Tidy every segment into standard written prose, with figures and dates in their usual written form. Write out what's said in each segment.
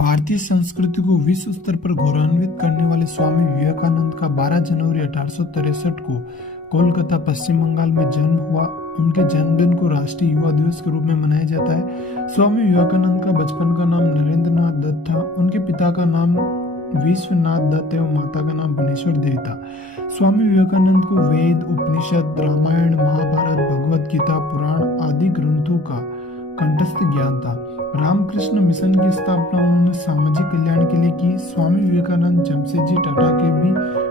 भारतीय संस्कृति को विश्व स्तर पर गौरवान्वित करने वाले स्वामी विवेकानंद का 12 जनवरी 1863 को कोलकाता, पश्चिम बंगाल में जन्म हुआ। उनके जन्मदिन को राष्ट्रीय युवा दिवस के रूप में मनाया जाता है। स्वामी विवेकानंद का बचपन का नाम नरेंद्रनाथ दत्त था। उनके पिता का नाम विश्वनाथ दत्त एवं माता का नाम भुवनेश्वर देवी था। स्वामी विवेकानंद को वेद, उपनिषद, रामायण, महाभारत, भगवत गीता, पुराण आदि ग्रंथों का कंठस्थ ज्ञान था। रामकृष्ण मिशन की स्थापना उन्होंने सामाजिक कल्याण के लिए की। स्वामी विवेकानंद जमशेदजी टाटा के भी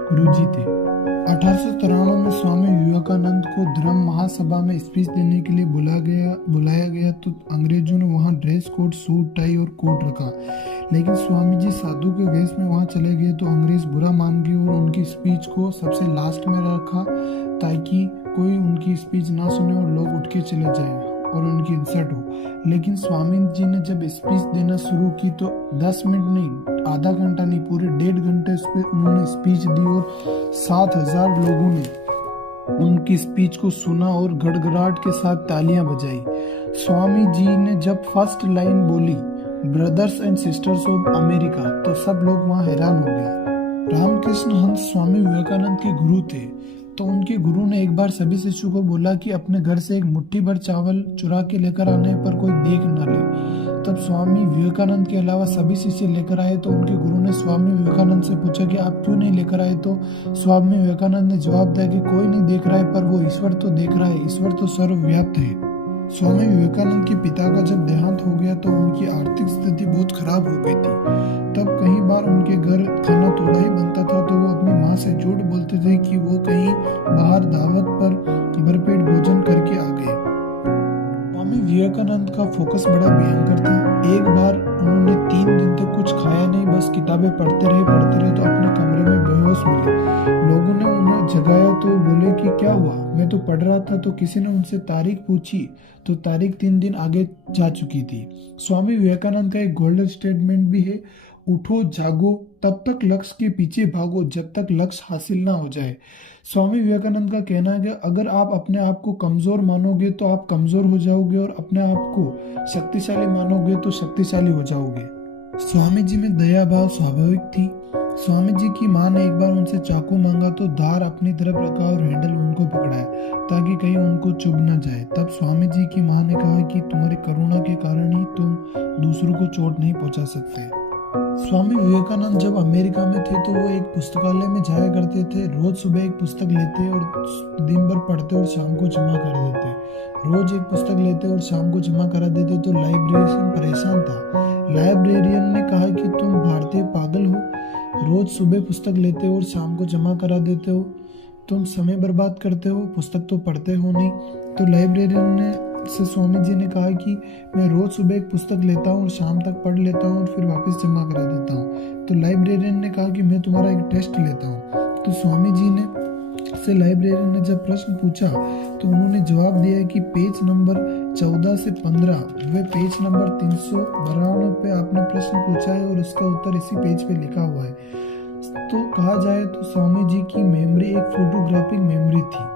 गुरुजी थे। 1893 में स्वामी विवेकानंद को धर्म महासभा में स्पीच देने के लिए बुलाया गया तो अंग्रेजों ने वहां ड्रेस कोड, सूट, टाई और कोट रखा। लेकिन स्वामी जी साधु के वेश में वहां चले गए तो अंग्रेज बुरा मान गए और उनकी स्पीच को सबसे लास्ट में रखा ताकि कोई उनकी स्पीच ना सुने और लोग उठ के चले जाए और उनकी इंसल्ट हो। लेकिन स्वामी जी ने जब स्पीच देना शुरू की तो 10 मिनट नहीं, आधा घंटा नहीं, पूरे 1.5 घंटे उस पर उन्होंने स्पीच दी और 7,000 लोगों ने उनकी स्पीच को सुना और गड़गड़ाहट के साथ तालियां बजाई। स्वामी जी ने जब फर्स्ट लाइन बोली, brothers and sisters of America, तो सब लोग वहां हैरान हो गए। रामकृष्ण हंस स्वामी विवेकानंद के गुरु थे, तो उनके गुरु ने एक बार सभी शिष्यों को बोला कि अपने घर से एक मुट्ठी भर चावल चुरा के लेकर आने पर कोई देख न ले। तब स्वामी विवेकानंद के अलावा सभी शिष्य लेकर आए तो उनके गुरु ने स्वामी विवेकानंद से पूछा कि आप क्यों नहीं लेकर आए। तो स्वामी विवेकानंद ने जवाब दिया कि कोई नहीं देख रहा है पर वो ईश्वर तो देख रहा है, ईश्वर तो सर्वव्याप्त है। स्वामी विवेकानंद के पिता का जब देहांत हो गया तो उनकी आर्थिक स्थिति बहुत खराब हो गई थी। तब कई बार उनके घर खाना थोड़ा ही बनता था तो वो अपनी माँ से झूठ बोलते थे कि वो कहीं बाहर दावत पर भरपेट भोजन करके आ गए। स्वामी विवेकानंद का फोकस बड़ा भयंकर था। एक बार उन्होंने 3 दिन तक कुछ खाया नहीं, बस किताबें पढ़ते रहे तो अपने कमरे में बेहोश मिले। लोगों ने उन्हें जगाया तो बोले कि क्या हुआ। मैं तो पढ़ रहा था। तो किसी ने उनसे तारीख पूछी तो तारीख 3 दिन आगे जा चुकी थी। स्वामी विवेकानंद का एक गोल्डन स्टेटमेंट भी है, उठो जागो, तब तक लक्ष्य के पीछे भागो जब तक लक्ष्य हासिल ना हो जाए। स्वामी विवेकानंद का कहना है कि अगर आप अपने आप को कमजोर मानोगे तो आप कमजोर हो जाओगे और अपने आप को शक्तिशाली मानोगे तो शक्तिशाली हो जाओगे। स्वामी जी में दया भाव स्वाभाविक थी। स्वामी जी की मां ने एक बार उनसे चाकू मांगा तो धार अपनी तरफ रखा और हैंडल उनको पकड़ाया ताकि कहीं उनको चुभ न जाए। तब स्वामी जी की मां ने कहा कि तुम्हारी करुणा के कारण ही तुम दूसरों को चोट नहीं पहुंचा सकते। स्वामी विवेकानंद जब अमेरिका में थे तो वो एक पुस्तकालय में जाया करते थे। रोज सुबह एक पुस्तक लेते और दिन भर पढ़ते और शाम को जमा कर देते। रोज एक पुस्तक लेते और शाम को जमा करा देते तो लाइब्रेरियन परेशान था। लाइब्रेरियन ने कहा कि तुम भारतीय पागल हो, रोज सुबह पुस्तक लेते हो और शाम को जमा करा देते हो, तुम समय बर्बाद करते हो, पुस्तक तो पढ़ते हो नहीं। तो लाइब्रेरियन ने से स्वामी जी ने कहा कि मैं रोज सुबह एक पुस्तक लेता हूँ और शाम तक पढ़ लेता हूँ और फिर वापस जमा करा देता हूँ। तो लाइब्रेरियन ने कहा कि मैं तुम्हारा एक टेस्ट लेता हूँ। तो स्वामी जी ने से लाइब्रेरियन ने जब प्रश्न पूछा तो उन्होंने जवाब दिया कि पेज नंबर 14 से 15 वे पेज नंबर 392 पे आपने प्रश्न पूछा है और इसका उत्तर इसी पेज पे लिखा हुआ है। तो कहा जाए तो स्वामी जी की मेमोरी एक फोटोग्राफिक मेमोरी थी।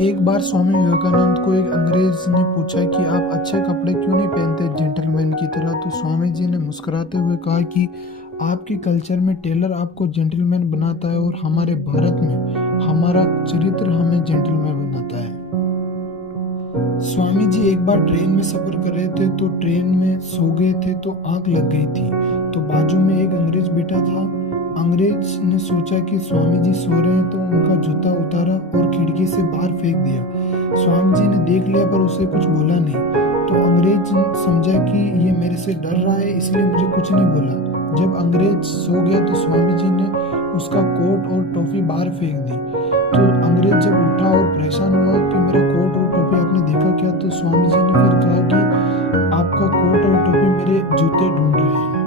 एक बार स्वामी विवेकानंद को एक अंग्रेज ने पूछा कि आप अच्छे कपड़े क्यों नहीं पहनते जेंटलमैन की तरह। तो स्वामी जी ने मुस्कुराते हुए कहा कि आपके कल्चर में टेलर आपको जेंटलमैन बनाता है और हमारे भारत में हमारा चरित्र हमें जेंटलमैन बनाता है। स्वामी जी एक बार ट्रेन में सफर कर रहे थे तो ट्रेन में सो गए थे तो आंख लग गई थी। तो बाजू में एक अंग्रेज बैठा था। अंग्रेज ने सोचा कि स्वामी जी सो रहे हैं तो उनका जूता उतारा और खिड़की से बाहर फेंक दिया। स्वामी जी ने देख लिया पर उसे कुछ बोला नहीं। तो अंग्रेज समझा कि ये मेरे से डर रहा है इसलिए मुझे कुछ नहीं बोला। जब अंग्रेज सो गया तो स्वामी जी ने उसका कोट और टोपी बाहर फेंक दी। तो अंग्रेज जब उठा और परेशान हुआ कि मेरा कोट और टोपी आपने देखा क्या। तो स्वामी जी ने फिर कहा कि आपका कोट और टोपी मेरे जूते ढूंढ रहे हैं।